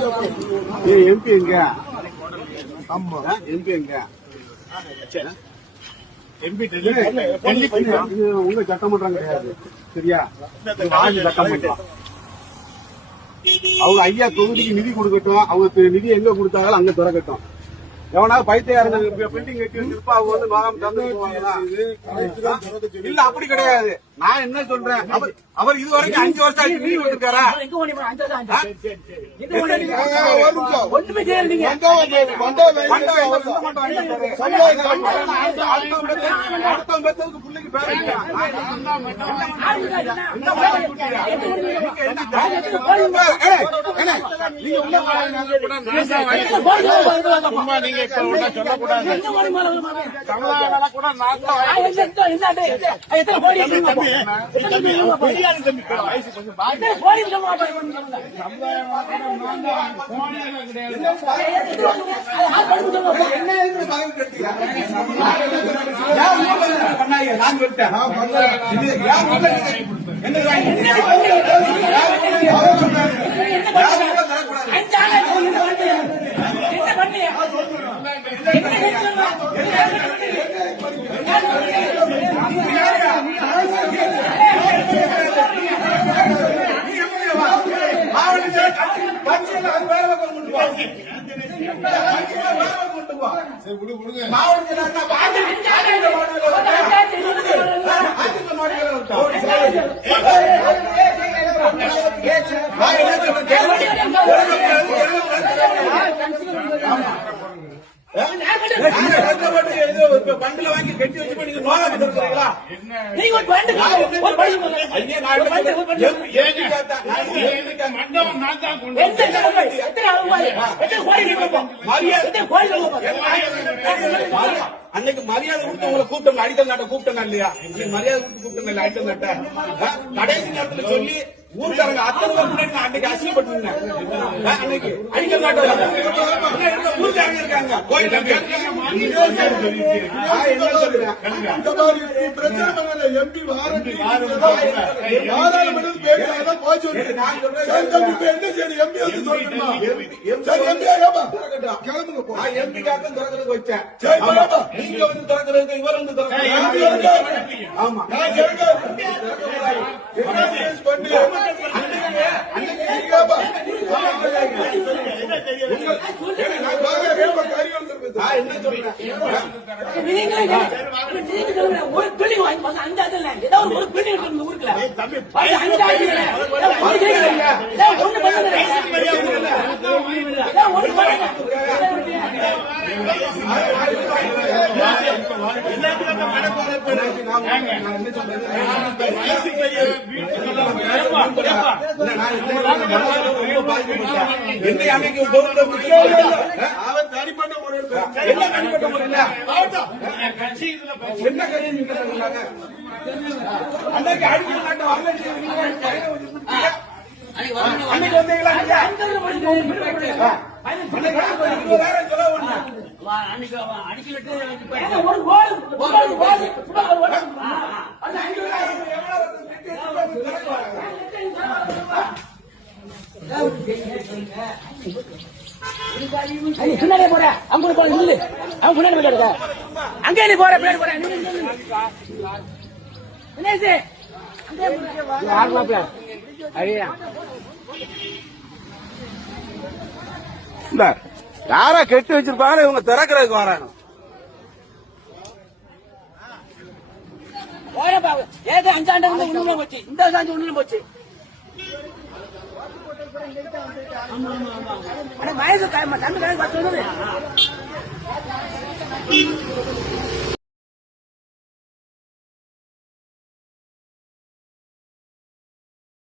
MP எங்க? MP எங்க? MP உங்க சட்டமன்றம் கிடையாது. சரியா? சட்டமன்றம் அவங்க ஐயா தொகுதிக்கு நிதி கொடுக்கட்டும் அவங்க நிதி எங்க கொடுத்தாலும் அங்க திறக்கட்டும். எவனா பைத்தியாருங்க பில்டிங் கட்டி வச்சிருப்பா அவங்க வந்து வாங்காம தந்து? இல்ல அப்படி கிடையாது. நான் என்ன சொல்றேன்? அவர் இது வரைக்கும் அஞ்சு வருஷம் ஆச்சு? ஒரு நிமிஷம் ஒண்ணுமே சொல்லக்கூடாது தெரியாது தம்பி வயசு கொஞ்சம். என்ன எதுக்கு பதவி கட்டியா? ஏன் உங்க பதவி பண்ணாங்க? நான் சொல்லிட்டேன். இது ஏன் உங்க பதவி? என்ன வாங்கி? ஏன் அவர் சொன்னாரு? ஏன் உங்க தரக்கூடாது? அஞ்சு ஆளு என்ன பண்ணீங்க? என்ன பண்ணீங்க? மாவட்ட செயலாளர் கட்சியில அது வேற பக்கம் கொண்டு போ. கட்சியில பண்டுல வாங்கி கட்டி வச்சு பண்ணி நோயா இருக்கிறீங்களா நீங்க ஒரு பண்டு ஒரு பண்டு என்ன? மரியாதை அன்னைக்கு மரியாதை கொடுத்து உங்களை கூப்பிட்டோம் அடிக்கல் நாட்ட கூப்பிட்டோம் இல்லையா அன்னைக்கு மரியாதை கொடுத்து கூப்பிட்டோம் இல்ல அடிக்கல் நாட்ட? கடைசி நேரத்துல சொல்லி ஊர்க்காரங்க அத்தனை பேர் முன்னாடி நான் அன்னைக்கு அசிங்கப்பட்டு நின்னேன். ஆ, அன்னைக்கு அடிக்கல் நாட்ட ஊர்க்காரங்க இருக்காங்க கோயில் MP வாரண்டி சொல்லு. இப்ப என்ன செய்யணும்? MP வந்து ஏப்பா? கிளம்புங்க போ. நான் எம்பி காக்க திறக்கிறதுக்கு வச்சேன் சரி, ஆமா. பரவாயில்ல. நீங்க வந்து திறக்கிறதுக்கு இவர் வந்து MP திறக்கிறது இருக்காரு. ஆமா நான் ஜனங்க- நான் என்ன சொல்றேன் ஒரு பில்டிங் வாங்கி ஏதாவது ஒரு பில்டிங் இருக்கு இந்த என்னை அன்னைக்கு. அவன் தனிப்பட்ட முறையில் என்ன தனிப்பட்ட முறையில? என்ன கட்சி? அன்னைக்கு அடிக்கல் நாட்டு. அன்னைக்கு வந்தீங்களா பின்னாடியே போற அங்க போற நில்லு. அவன் பின்னாடி போயிட்டு அங்கே நீ போற பின்னாடி போற. நில்லு, நில்லு, யாரா கெட்டு வச்சிருப்பாங்க இவங்க திறக்கிறதுக்கு வராங்க போற அஞ்சாண்டு வந்து ஒண்ணுல போச்சு. இந்த சாஞ்சு ஒண்ணுல போச்சு. வயசு க- தம்பி